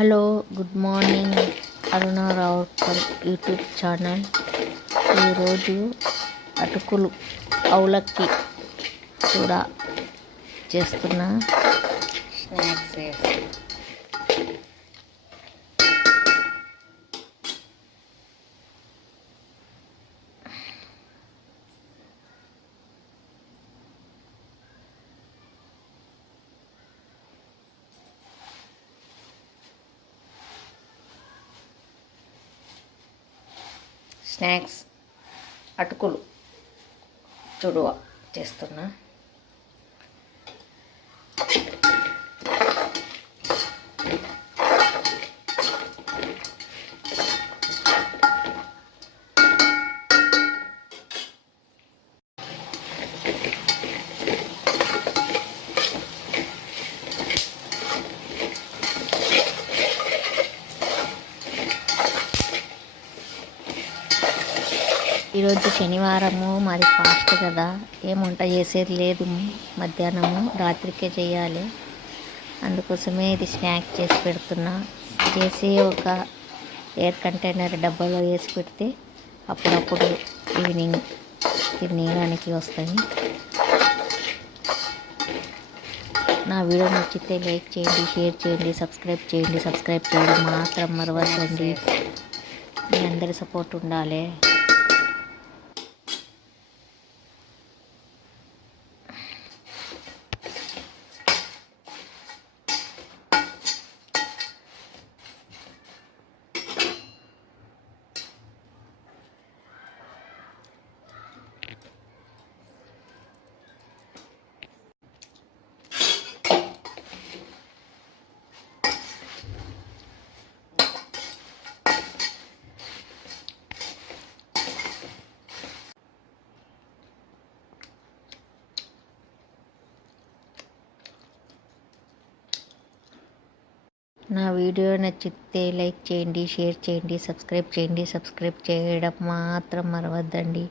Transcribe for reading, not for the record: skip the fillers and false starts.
Hello, good morning. Aruna రావుకర్ YouTube channel. ఈరోజు అటుకులు అవులక్కి కూడా చేస్తున్నా. స్నాక్స్ అటుకులు చుడువ చేస్తున్నా. ఈరోజు శనివారము, మరి ఫాస్ట్ కదా, ఏం వంట చేసేది లేదు. మధ్యాహ్నము రాత్రికే చేయాలి. అందుకోసమే ఇది స్నాక్ చేసి పెడుతున్నా. చేసి ఒక ఎయిర్ కంటైనర్ డబ్బాలో వేసి పెడితే అప్పుడప్పుడు ఈవినింగ్ తినడానికి వస్తాయి. నా వీడియో నచ్చితే లైక్ చేయండి, షేర్ చేయండి, సబ్స్క్రైబ్ చేయడం మాత్రం మరవద్దండి. మీ అందరి సపోర్ట్ ఉండాలి. నా వీడియో నచ్చితే లైక్ చేయండి, షేర్ చేయండి, సబ్స్క్రైబ్ చేయడం మాత్రం మరవద్దండి.